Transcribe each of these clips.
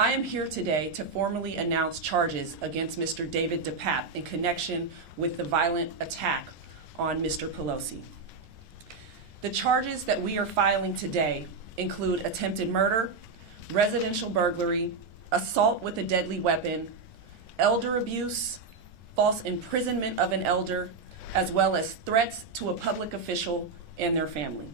I am here today to formally announce charges against Mr. David DePape in connection with the violent attack on Mr. Pelosi. The charges that we are filing today include attempted murder, residential burglary, assault with a deadly weapon, elder abuse, false imprisonment of an elder, as well as threats to a public official and their family.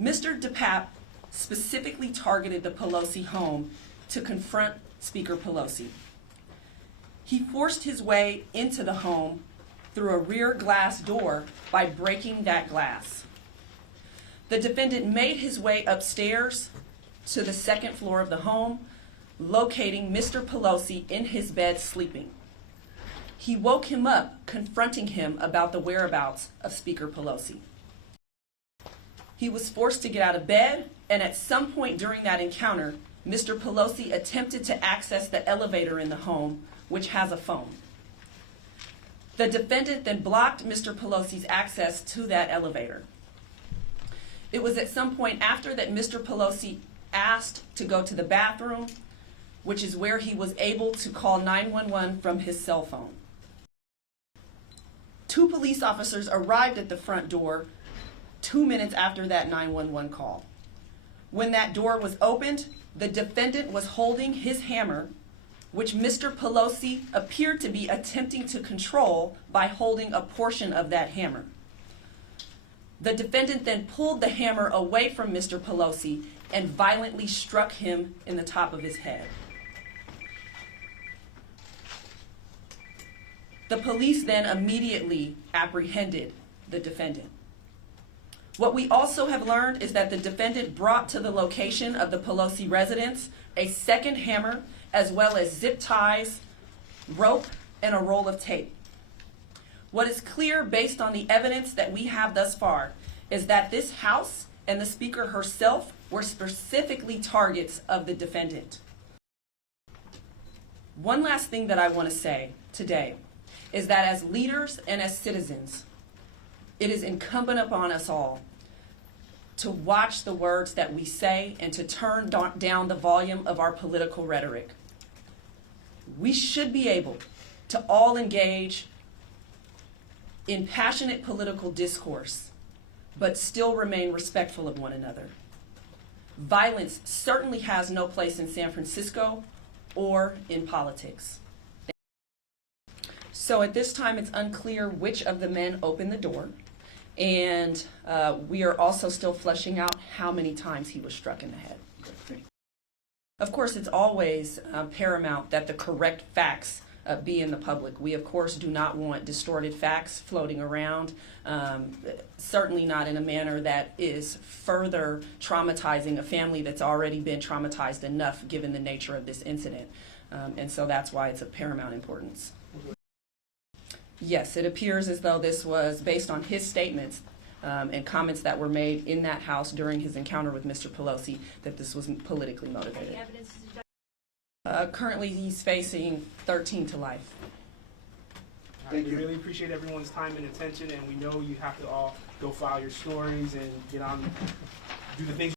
Mr. DePape specifically targeted the Pelosi home to confront Speaker Pelosi. He forced his way into the home through a rear glass door by breaking that glass. The defendant made his way upstairs to the second floor of the home, locating Mr. Pelosi in his bed sleeping. He woke him up, confronting him about the whereabouts of Speaker Pelosi. He was forced to get out of bed, and at some point during that encounter, Mr. Pelosi attempted to access the elevator in the home, which has a phone. The defendant then blocked Mr. Pelosi's access to that elevator. It was at some point after that Mr. Pelosi asked to go to the bathroom, which is where he was able to call 911 from his cell phone. 2 police officers arrived at the front door 2 minutes after that 911 call. When that door was opened, the defendant was holding his hammer, which Mr. Pelosi appeared to be attempting to control by holding a portion of that hammer. The defendant then pulled the hammer away from Mr. Pelosi and violently struck him in the top of his head. The police then immediately apprehended the defendant. What we also have learned is that the defendant brought to the location of the Pelosi residence a second hammer, as well as zip ties, rope, and a roll of tape. What is clear based on the evidence that we have thus far is that this house and the speaker herself were specifically targets of the defendant. One last thing that I want to say today is that as leaders and as citizens, it is incumbent upon us all to watch the words that we say and to turn down the volume of our political rhetoric. We should be able to all engage in passionate political discourse, but still remain respectful of one another. Violence certainly has no place in San Francisco or in politics. So at this time, it's unclear which of the men opened the door, and we are also still fleshing out how many times he was struck in the head. Of course, it's always paramount that the correct facts be in the public. We, of course, do not want distorted facts floating around, certainly not in a manner that is further traumatizing a family that's already been traumatized enough given the nature of this incident. And so that's why it's of paramount importance. Yes, it appears as though this was based on his statements and comments that were made in that house during his encounter with Mr. Pelosi, that this was politically motivated. Currently, he's facing 13 to life. We really appreciate everyone's time and attention, and we know you have to all go file your stories and get on, do the things